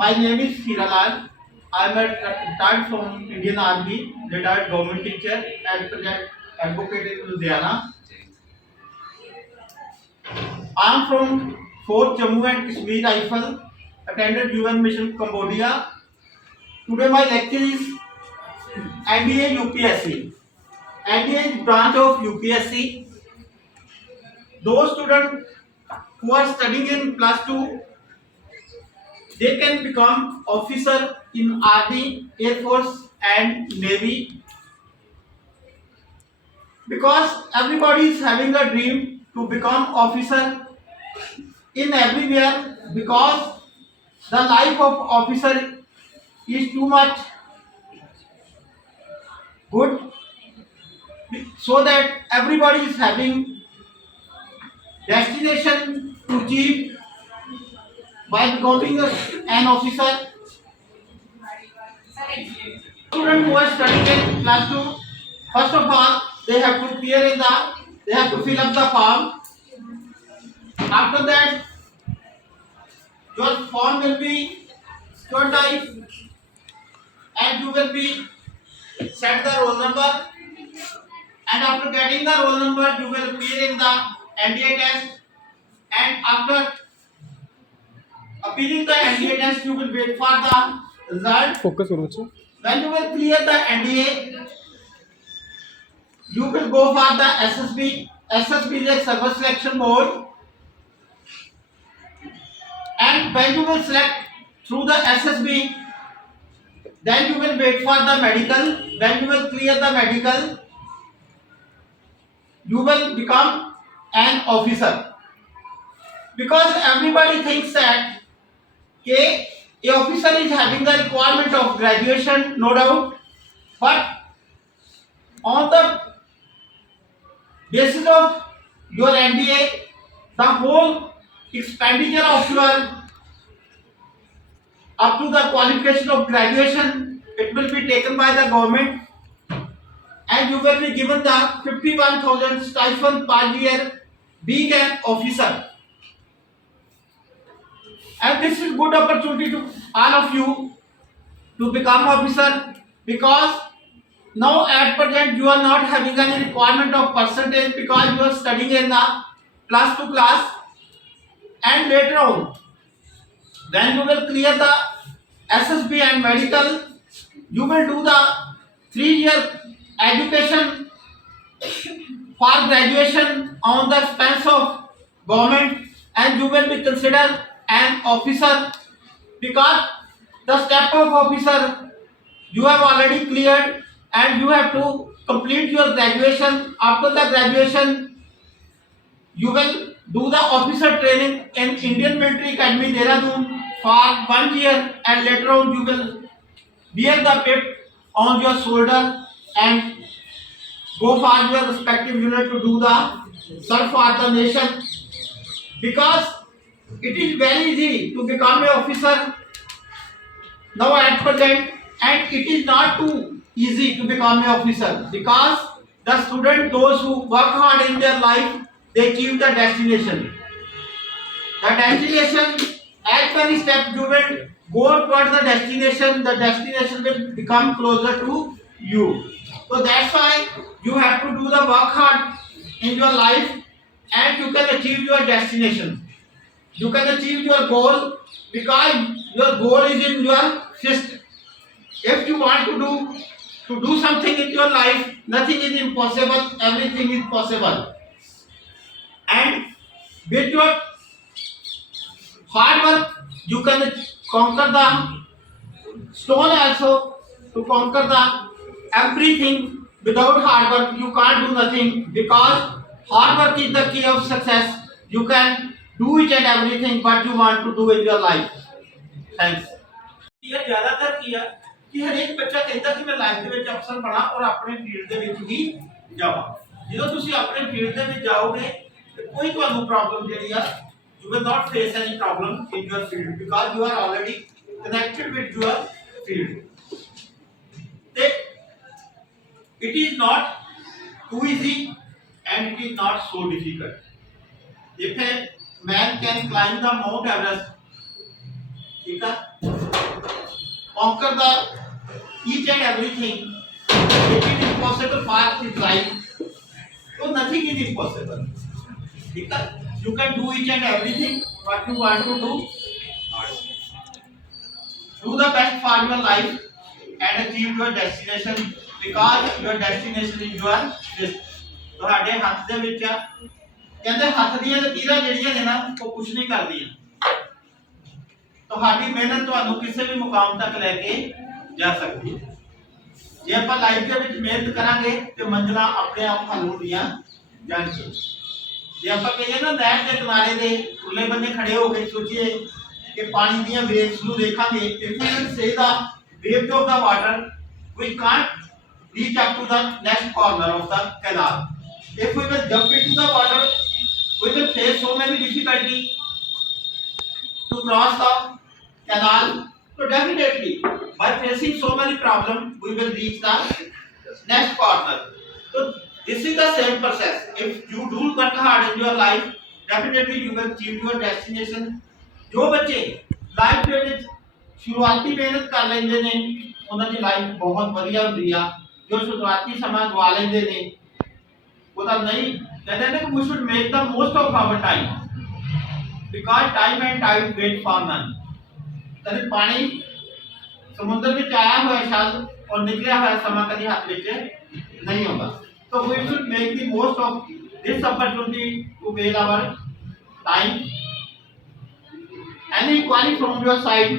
My name is Hiralal. I am a retired from Indian Army, retired government teacher and project advocate in Ludhiana. I am from 4th Jammu and Kashmir Rifle, attended UN Mission Cambodia. Today my lecture is NDA UPSC. NDA is branch of UPSC. Those students who are studying in plus 2, they can become officer in Army, Air Force and Navy, because everybody is having a dream to become officer in everywhere, because the life of officer is too much good, so that everybody is having destination to achieve by becoming an officer. Student who are studying in class 2, first of all they have to they have to fill up the form. After that your form will be scrutinized and you will be set the roll number, and after getting the roll number you will appear in the NDA test, and after appearing the NDA test you will wait for the result. Focus करो बच्चों. When you will clear the NDA, you will go for the SSB. SSB is a service selection board, and when you will select through the SSB, then you will wait for the medical. When you will clear the medical, you will become an officer. Because everybody thinks that a officer is having the requirement of graduation, no doubt, but on the basis of your NDA, the whole expenditure of your up to the qualification of graduation, it will be taken by the government, and you will be given the 51,000 stipend per year being an officer. And this is good opportunity to all of you to become officer, because now at present you are not having any requirement of percentage, because you are studying in the plus 2 class, and later on when you will clear the SSB and medical, you will do the 3-year education for graduation on the expense of government, and you will be considered an officer, because the step of officer you have already cleared, and you have to complete your graduation. After the graduation you will do the officer training in Indian Military Academy Dehradun for 1 year, and later on you will wear the pip on your shoulder and go for your respective unit to do the serve for the nation. Because it is very easy to become an officer now at present, and it is not too easy to become an officer, because the student, those who work hard in their life, they achieve the destination. The destination, at many steps you will go towards the destination will become closer to you. So that's why you have to do the work hard in your life, and you can achieve your destination. You can achieve your goal, because your goal is in your fist. If you want to do something in your life, nothing is impossible, everything is possible. And with your hard work you can conquer the stone also. To conquer the everything, without hard work you can't do nothing, because hard work is the key of success. You can do each and everything what you want to do in your life. Thanks. ਇਹ ਜ਼ਿਆਦਾਤਰ ਕੀ ਆ ਕਿ ਹਰੇਕ ਬੱਚਾ ਕਹਿੰਦਾ ਕਿ ਮੈਂ life ਦੇ ਵਿੱਚ ਅਫਸਰ ਬਣਾ ਔਰ ਆਪਣੇ ਫੀਲਡ ਦੇ ਵਿੱਚ ਹੀ ਜਾਵਾਂ। ਜਦੋਂ ਤੁਸੀਂ ਆਪਣੇ ਫੀਲਡ ਦੇ ਵਿੱਚ ਜਾਓਗੇ ਤੇ ਕੋਈ ਤੁਹਾਨੂੰ ਪ੍ਰੋਬਲਮ ਜਿਹੜੀ ਆ, you will not face any problem in your field, because you are already connected with your field. It is not too easy and it is not so difficult. If a man can climb the Mount Everest, ठीक है, conquer the each and everything which is impossible for his life. So nothing is impossible. Because you can do each and everything what you want to do. Do the best for your life and achieve your destination because your destination is your this. ਤੁਹਾਡੇ ਹੱਥ ਦੇ ਵਿੱਚ ਆ ਕਹਿੰਦੇ ਹੱਥ ਦੀਆਂ ਲਕੀਰਾਂ ਜਿਹੜੀਆਂ ਨੇ ਨਾ ਉਹ ਕੁਝ ਨਹੀਂ ਕਰਦੀਆਂ ਤੁਹਾਡੀ ਮਿਹਨਤ ਤੁਹਾਨੂੰ ਕਿਸੇ ਵੀ ਮੁਕਾਮ ਤੱਕ ਲੈ ਕੇ ਜਾ ਸਕਦੀ ਹੈ ਜੇ ਆਪਾਂ ਲਾਈਫ ਦੇ ਵਿੱਚ ਮਿਹਨਤ ਕਰਾਂਗੇ ਤੇ ਮੰਜ਼ਿਲਾਂ ਆਪਣੇ ਆਪ ਹੱਲ ਹੁੰਦੀਆਂ ਜਾਣਗੀਆਂ ਜੇ ਆਪਾਂ ਕਹੀਏ ਨਾ ਨਹਿਰ ਦੇ ਕਿਨਾਰੇ ਦੇ ਉੱਲੇ ਬੰਨੇ ਖੜੇ ਹੋ ਕੇ ਸੋਚੀਏ ਕਿ ਪਾਣੀ ਦੀਆਂ ਵੇਵਸ ਨੂੰ ਦੇਖਾਂਗੇ if we will say the waves of the water we can't reach up to the next corner of the canal if we will jump into the water we will face so many difficulty to cross the canal so definitely by facing so many problems we will reach the next corner so this is the same process if you do work hard in your life definitely you will achieve your destination जो बच्चे life ਦੇ ਵਿੱਚ ਸ਼ੁਰੂਆਤੀ ਮਿਹਨਤ ਕਰ ਲੈਂਦੇ ਨੇ ਉਹਨਾਂ ਦੀ ਲਾਈਫ ਬਹੁਤ ਵਧੀਆ ਹੁੰਦੀ ਆ ਜੋ ਸ਼ੁਰੂਆਤੀ ਸਮਾਂ ਗਵਾ ਲੈਂਦੇ ਨੇ ਉਹਦਾ ਨਹੀਂ ਕਹਿੰਦੇ ਨੇ ਕਿ we should make the most of our time because time and tide wait for none ਕਦੇ ਪਾਣੀ ਸਮੁੰਦਰ ਵਿੱਚ ਆਇਆ ਹੋਇਆ ਸ਼ਾਲ ਔਰ ਨਿਕਲਿਆ ਹੋਇਆ ਸਮਾਂ ਕਦੀ ਹੱਥ ਵਿੱਚ ਨਹੀਂ ਆਉਂਦਾ so we should make the most of this opportunity to waste our time any query from your side